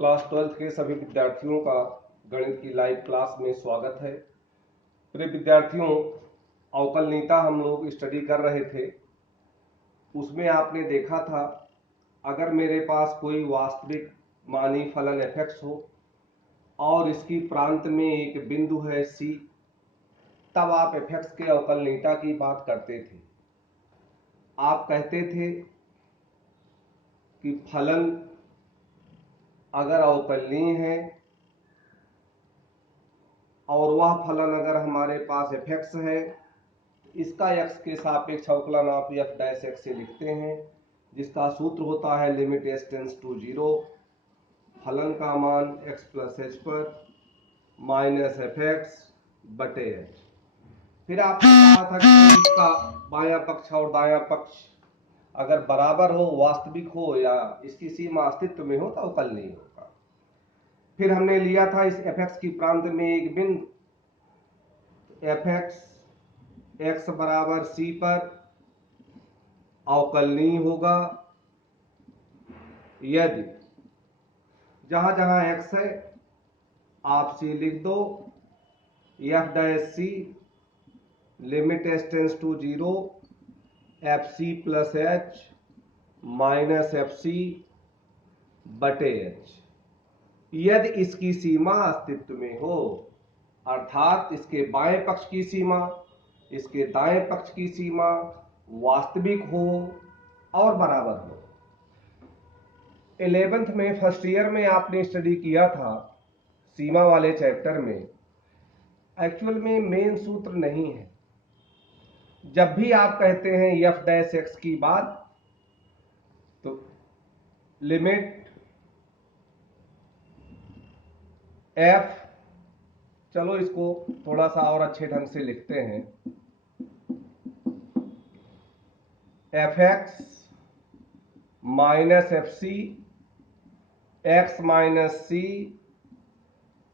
Class 12 के सभी विद्यार्थियों का गणित की लाइव क्लास में स्वागत है। प्रिय विद्यार्थियों, अवकलनीयता हम लोग स्टडी कर रहे थे। उसमें आपने देखा था, अगर मेरे पास कोई वास्तविक मानी फलन f(x) हो और इसकी प्रांत में एक बिंदु है c, तब आप f(x) के अवकलनीयता की बात करते थे। आप कहते थे कि फलन अगर अवकलनीय है और वह फलन अगर हमारे पास f(x) है, इसका x के सापेक्ष अवकलन आप f' से लिखते हैं, जिसका सूत्र होता है लिमिट s टेंड्स टू 0, फलन का मान x प्लस h पर माइनस f(x) बटे h। फिर आपने कहा था कि इसका बायां पक्ष और दायां पक्ष अगर बराबर हो, वास्तविक हो या इसकी सीमा अस्तित्व में हो तो अवकलनीय होगा। फिर हमने लिया था इस f(x) की प्रांत में एक बिंदु f(x) x बराबर c पर अवकलनीय होगा यदि जहां जहां x है आप c लिख दो, f' limit s tends to 0 fc plus h minus fc बटे h, यदि इसकी सीमा अस्तित्व में हो, अर्थात इसके बाएं पक्ष की सीमा, इसके दाएं पक्ष की सीमा वास्तविक हो और बराबर हो। 11th में फर्स्ट ईयर में आपने स्टडी किया था सीमा वाले चैप्टर में। एक्चुअल में मेन सूत्र नहीं है। जब भी आप कहते हैं f' की बात, तो लिमिट f, चलो इसको थोड़ा सा और अच्छे ढंग से लिखते हैं, f(x) minus fc x minus c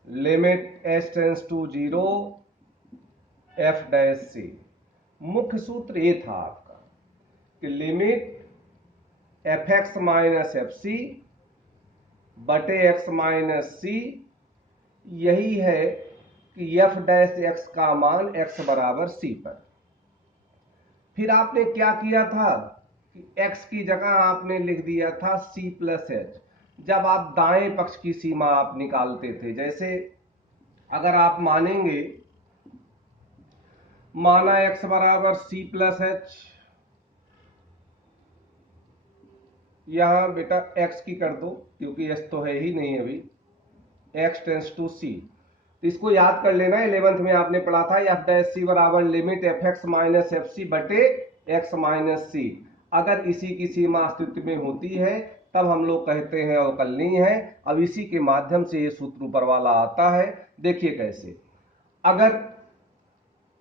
limit s tends to 0 f'(c). मुख्य सूत्र ये था आपका कि लिमिट f(x) माइनस fc बटे x माइनस c, यही है कि f' का मान x बराबर c पर। फिर आपने क्या किया था कि x की जगह आपने लिख दिया था c प्लस h, जब आप दाएं पक्ष की सीमा आप निकालते थे। जैसे अगर आप मानेंगे, माना x बराबर c प्लस h, यहां बेटा x की कर दो क्योंकि s तो है ही नहीं अभी, x टेंड्स टू c। इसको याद कर लेना, 11th में आपने पढ़ा था f' बराबर लिमिट f(x) माइनस fc बटे x माइनस c। अगर इसी की सीमा अस्तित्व में होती है तब हम लोग कहते हैं अवकलनीय है। अब इसी के माध्यम से ये सूत्र ऊपर वाला आता है। देखिए कैसे, अगर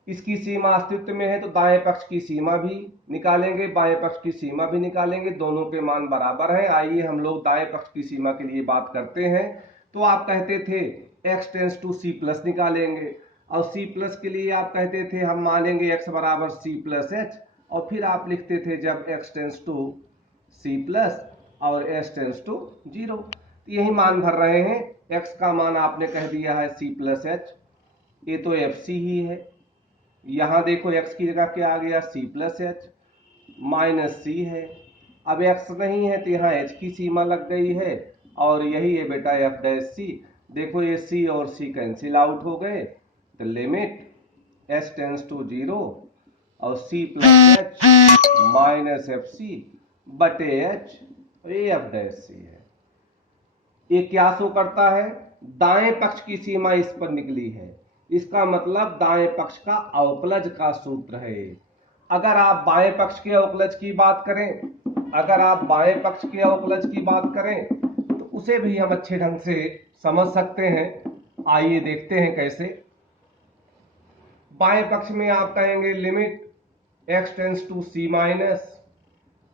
इसकी सीमा अस्तित्व में है तो दाएं पक्ष की सीमा भी निकालेंगे, बाएं पक्ष की सीमा भी निकालेंगे, दोनों के मान बराबर हैं। आइए हम लोग दाएं पक्ष की सीमा के लिए बात करते हैं। तो आप कहते थे x tends to c plus निकालेंगे, और c प्लस के लिए आप कहते थे हम मानेंगे x बराबर c प्लस h, और फिर आप लिखते थे जब x tends to c plus और s टेंड्स टू 0, यही मान भर रहे हैं। x का मान आपने कह दिया है c प्लस h, ये तो fc ही है। यहां देखो x की जगह क्या आ गया, c plus h minus c है। अब x नहीं है तो यहाँ h की सीमा लग गई है, और यही है बेटा f'(c). देखो ये c और c कैंसिल आउट हो गए, तो लिमिट s टेंड्स टू 0 और c plus h minus fc बटे h, ये f'(c) है। ये क्या शो करता है, दाएं पक्ष की सीमा इस पर निकली है, इसका मतलब दाएं पक्ष का अवकलज का सूत्र है। अगर आप बाएं पक्ष के अवकलज की बात करें, अगर आप बाएं पक्ष के अवकलज की बात करें तो उसे भी हम अच्छे ढंग से समझ सकते हैं। आइए देखते हैं कैसे। बाएं पक्ष में आप कहेंगे limit x tends to c minus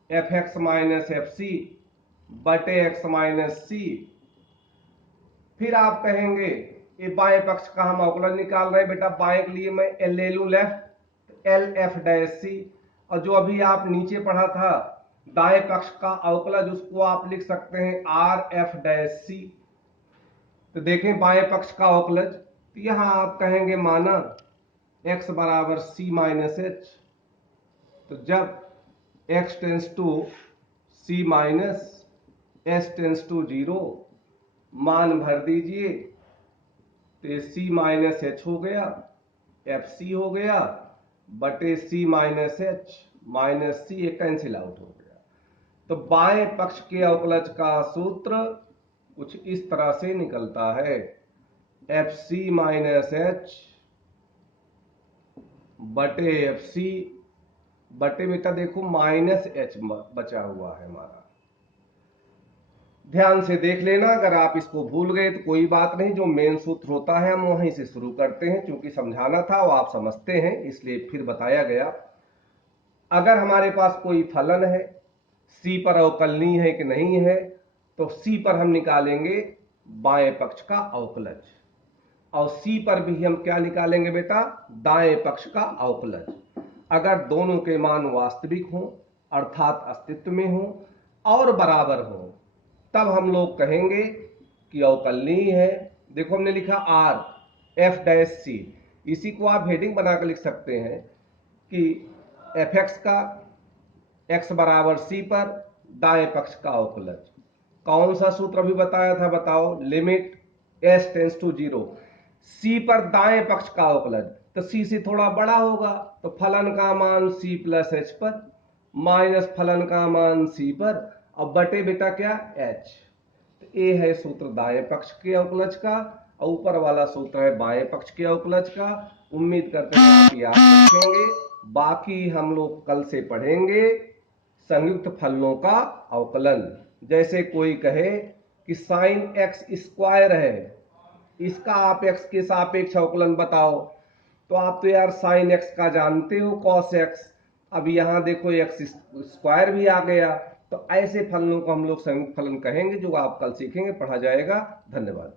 f(x) minus fc बटे x माइनस c। फिर आप कहेंगे ये बाएं पक्ष का हम अवकलन निकाल रहे हैं, बेटा बाएं के लिए मैं l ले लूं, लेफ्ट l(f'(c), और जो अभी आप नीचे पढ़ा था दाएं पक्ष का अवकलज, उसको आप लिख सकते हैं r(f'(c), तो देखें बाएं पक्ष का अवकलज, तो यहां आप कहेंगे माना x बराबर c माइनस एच, तो जब x tends to c minus s tends to 0 मान भर दीजिए, तो c माइनस एच हो गया, एफ सी हो गया बटे c माइनस एच माइनस सी, कैंसिल आउट हो गया। तो बाएं पक्ष के अवकलज का सूत्र कुछ इस तरह से निकलता है, एफ सी माइनस एच बटे एफ सी बटे बेटा देखो माइनस एच बचा हुआ है हमारा। ध्यान से देख लेना, अगर आप इसको भूल गए तो कोई बात नहीं, जो मेन सूत्र होता है हम वहीं से शुरू करते हैं, क्योंकि समझाना था वो आप समझते हैं इसलिए फिर बताया गया। अगर हमारे पास कोई फलन है, सी पर अवकलनीय है कि नहीं है, तो सी पर हम निकालेंगे बाएं पक्ष का अवकलज, और सी पर भी हम क्या निकालेंगे बेटा, दाएं पक्ष का अवकलज। अगर दोनों के मान वास्तविक हों अर्थात अस्तित्व में हों और बराबर हों, तब हम लोग कहेंगे कि अवकलनीय है। देखो हमने लिखा आर एफ डैश सी, इसी को आप हेडिंग बनाकर लिख सकते हैं कि एफ एक्स का एक्स बराबर सी पर दाएं पक्ष का अवकलज। कौन सा सूत्र अभी बताया था बताओ, लिमिट एस टेंस टू 0, सी पर दाएं पक्ष का अवकलज, तो सी से थोड़ा बड़ा होगा, तो फलन का मान सी प्लस एच पर माइनस फलन का मान सी पर, अब बटे बेटा क्या एच। तो ये है सूत्र दाएं पक्ष के अवकलज का, और ऊपर वाला सूत्र है बाएं पक्ष के अवकलज का। उम्मीद करते हैं आप याद रखेंगे। बाकी हम लोग कल से पढ़ेंगे संयुक्त फलनों का अवकलन। जैसे कोई कहे कि साइन एक्स स्क्वायर है, इसका आप एक्स के सापेक्ष अवकलन बताओ, तो आप तो यार साइन एक्स का जानते हो कॉस एक्स, अब यहां देखो एक्स स्क्वायर भी आ गया, तो ऐसे फलनों को हम लोग संयुक्त फलन कहेंगे, जो आप कल सीखेंगे, पढ़ा जाएगा। धन्यवाद।